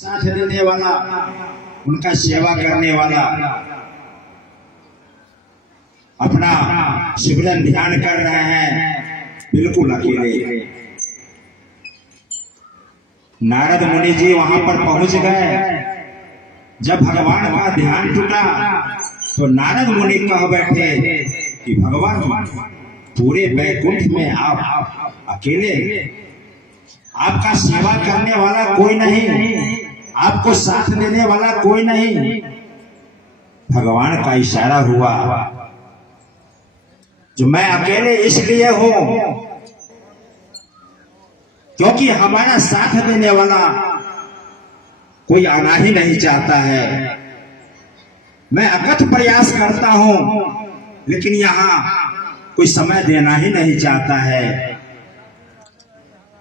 साथ देने वाला, उनका सेवा करने वाला, अपना सिमरन ध्यान कर रहे हैं बिल्कुल अकेले। नारद मुनि जी वहां पर पहुंच गए। जब भगवान का ध्यान टूटा तो नारद मुनि कह बैठे कि भगवान पूरे वैकुंठ में आप अकेले, आपका सेवा करने वाला कोई नहीं, आपको साथ देने वाला कोई नहीं। भगवान का इशारा हुआ जो मैं अकेले इसलिए हूं क्योंकि हमारा साथ देने वाला कोई आना ही नहीं चाहता है। मैं अकथ प्रयास करता हूं लेकिन यहां कोई समय देना ही नहीं चाहता है।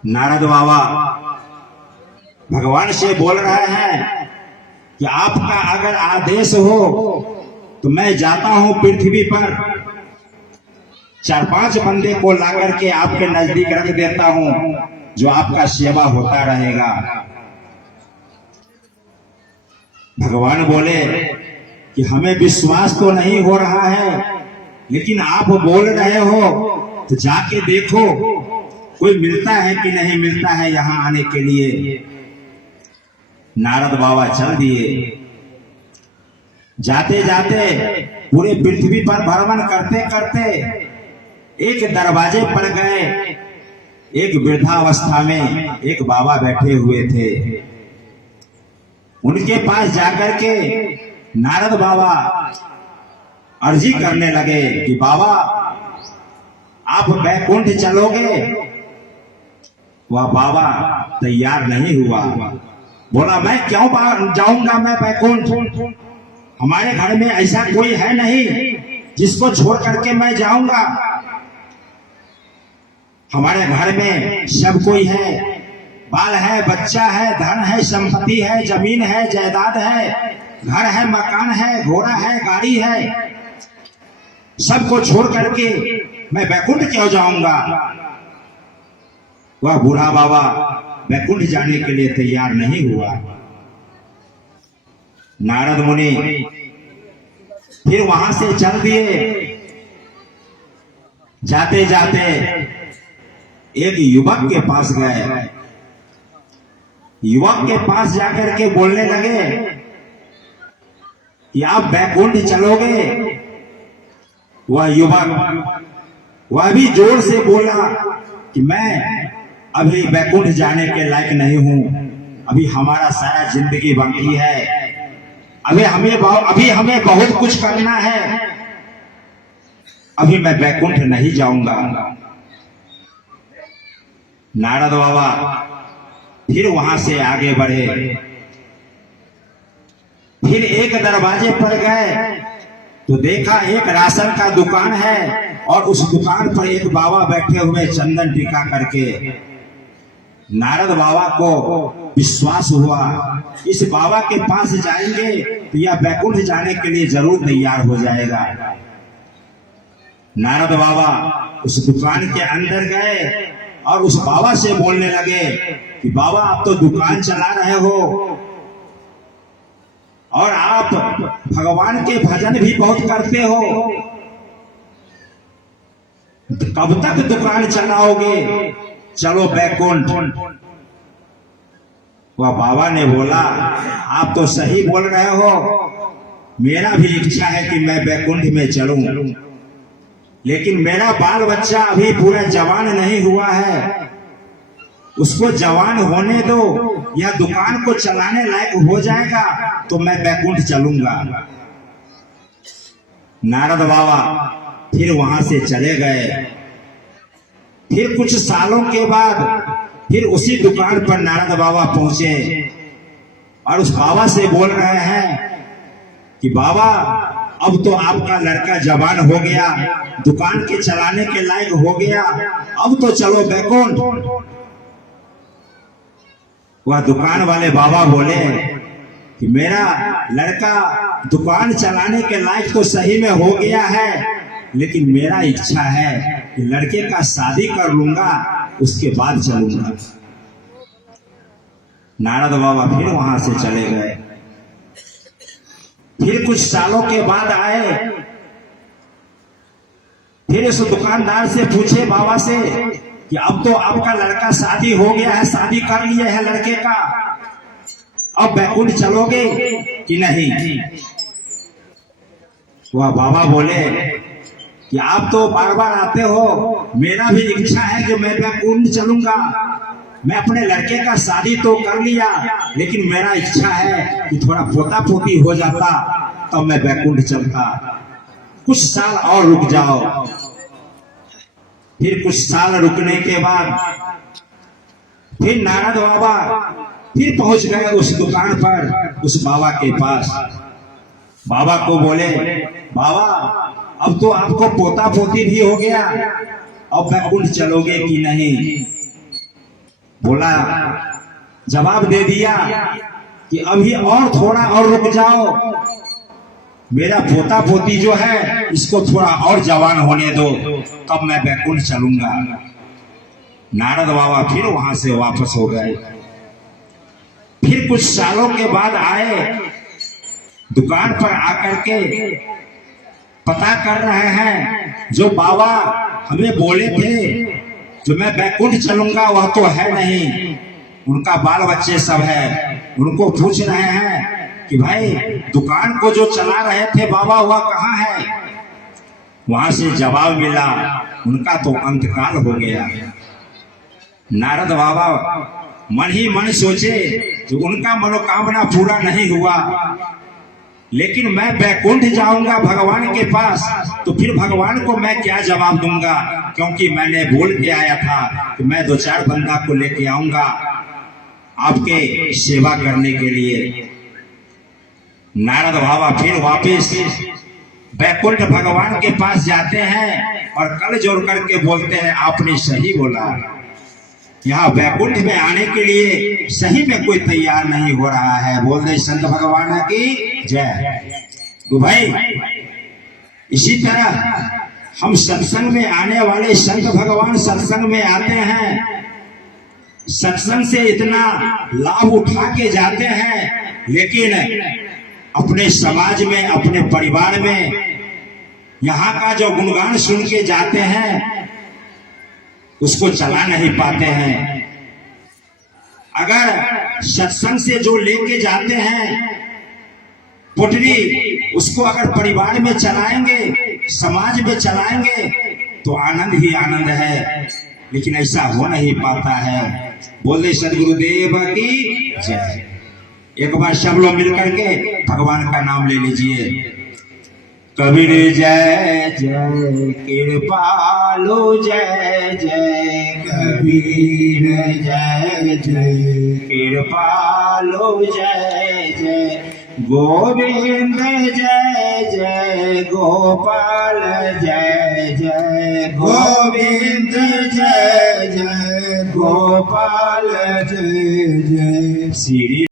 नारद बाबा भगवान से बोल रहे हैं कि आपका अगर आदेश हो तो मैं जाता हूं पृथ्वी पर, 4-5 बंदे को लाकर के आपके नजदीक रख देता हूं जो आपका सेवा होता रहेगा। भगवान बोले कि हमें विश्वास तो नहीं हो रहा है लेकिन आप बोल रहे हो तो जाके देखो कोई मिलता है कि नहीं मिलता है यहां आने के लिए। नारद बाबा चल दिए। जाते जाते पूरे पृथ्वी पर भ्रमण करते करते एक दरवाजे पर गए। एक वृद्धावस्था में एक बाबा बैठे हुए थे। उनके पास जाकर के नारद बाबा अर्जी करने लगे कि बाबा आप वैकुंठ चलोगे? वह बाबा तैयार नहीं हुआ। बोला मैं क्यों जाऊंगा मैं वैकुंठ? हमारे घर में ऐसा कोई है नहीं जिसको छोड़ करके मैं जाऊंगा। हमारे घर में सब कोई है, बाल है, बच्चा है, धन है, संपत्ति है, जमीन है, जायदाद है, घर है, मकान है, घोड़ा है, गाड़ी है। सबको छोड़ करके मैं वैकुंठ क्यों जाऊंगा? वह बूढ़ा बाबा वैकुंठ जाने के लिए तैयार नहीं हुआ। नारद मुनि फिर वहां से चल दिए। जाते जाते एक युवक के पास गए। युवक के पास जाकर के बोलने लगे कि आप वैकुंठ चलोगे? वह युवक वह भी जोर से बोला कि मैं अभी वैकुंठ जाने के लायक नहीं हूं, अभी हमारा सारा जिंदगी बाकी है, अभी हमें बहुत कुछ करना है, अभी मैं वैकुंठ नहीं जाऊंगा। नारद बाबा फिर वहां से आगे बढ़े। फिर एक दरवाजे पर गए तो देखा एक राशन का दुकान है और उस दुकान पर एक बाबा बैठे हुए चंदन टीका करके। नारद बाबा को विश्वास हुआ इस बाबा के पास जाएंगे तो यह वैकुंठ जाने के लिए जरूर तैयार हो जाएगा। नारद बाबा उस दुकान के अंदर गए और उस बाबा से बोलने लगे कि बाबा आप तो दुकान चला रहे हो और आप भगवान के भजन भी बहुत करते हो, कब तक दुकान चलाओगे? चलो वैकुंठ। वह बाबा ने बोला आप तो सही बोल रहे हो, मेरा भी इच्छा है कि मैं वैकुंठ में चलूं, लेकिन मेरा बाल बच्चा अभी पूरा जवान नहीं हुआ है, उसको जवान होने दो, यह दुकान को चलाने लायक हो जाएगा तो मैं वैकुंठ चलूंगा। नारद बाबा फिर वहां से चले गए। फिर कुछ सालों के बाद फिर उसी दुकान पर नारद बाबा पहुंचे और उस बाबा से बोल रहे हैं कि बाबा अब तो आपका लड़का जवान हो गया, दुकान के चलाने के लायक हो गया, अब तो चलो वैकुंठ। वह दुकान वाले बाबा बोले कि मेरा लड़का दुकान चलाने के लायक तो सही में हो गया है, लेकिन मेरा इच्छा है कि लड़के का शादी कर लूंगा उसके बाद चलूंगा। नारद बाबा फिर वहां से चले गए। फिर कुछ सालों के बाद आए, फिर उस दुकानदार से पूछे बाबा से कि अब तो आपका लड़का शादी हो गया है, शादी कर लिया है लड़के का, अब बैकुंठ चलोगे कि नहीं? वह बाबा बोले कि आप तो बार बार आते हो, मेरा भी इच्छा है कि मैं बैकुंठ चलूंगा। मैं अपने लड़के का शादी तो कर लिया, लेकिन मेरा इच्छा है कि थोड़ा पोता पोती हो जाता तब मैं बैकुंठ चलता। कुछ साल और रुक जाओ। फिर कुछ साल रुकने के बाद फिर नारद बाबा फिर पहुंच गए उस दुकान पर, उस बाबा के पास। बाबा को बोले, बाबा अब तो आपको पोता पोती भी हो गया, अब बैकुंठ चलोगे कि नहीं? बोला, जवाब दे दिया कि अभी और थोड़ा और रुक जाओ, मेरा पोता पोती जो है इसको थोड़ा और जवान होने दो, तब मैं बैकुंठ चलूंगा। नारद बाबा फिर वहां से वापस हो गए। फिर कुछ सालों के बाद आए, दुकान पर आकर के पता कर रहे हैं, जो बाबा हमें बोले थे जो मैं बैकुंठ चलूंगा वह तो है नहीं, उनका बाल बच्चे सब है। उनको पूछ रहे हैं कि भाई दुकान को जो चला रहे थे बाबा वह कहाँ है? वहां से जवाब मिला, उनका तो अंतकाल हो गया। नारद बाबा मन ही मन सोचे कि उनका मनोकामना पूरा नहीं हुआ, लेकिन मैं बैकुंठ जाऊंगा भगवान के पास, तो फिर भगवान को मैं क्या जवाब दूंगा? क्योंकि मैंने बोल के आया था कि मैं 2-4 बंदा को लेके आऊंगा आपके सेवा करने के लिए। नारद बाबा फिर वापस बैकुंठ भगवान के पास जाते हैं और कल जोड़ करके बोलते हैं, आपने सही बोला, यहाँ बैकुंठ में आने के लिए सही में कोई तैयार नहीं हो रहा है। बोल दे संत भगवान की जय। तो भाई इसी तरह हम सत्संग में आने वाले संत भगवान सत्संग में आते हैं, सत्संग से इतना लाभ उठा के जाते हैं, लेकिन अपने समाज में, अपने परिवार में यहाँ का जो गुणगान सुन के जाते हैं उसको चला नहीं पाते हैं। अगर सत्संग से जो लेके जाते हैं पुटरी, उसको अगर परिवार में चलाएंगे, समाज में चलाएंगे तो आनंद ही आनंद है, लेकिन ऐसा हो नहीं पाता है। बोल दे सदगुरुदेव की जय। एक बार सब लोग मिलकर के भगवान का नाम ले लीजिए। कबीर जय जय कृपालु जय जय, कबीर जय जय कृपालु जय जय, गोविंद जय जय गोपाल जय जय, गोविंद जय जय गोपाल जय जय। श्री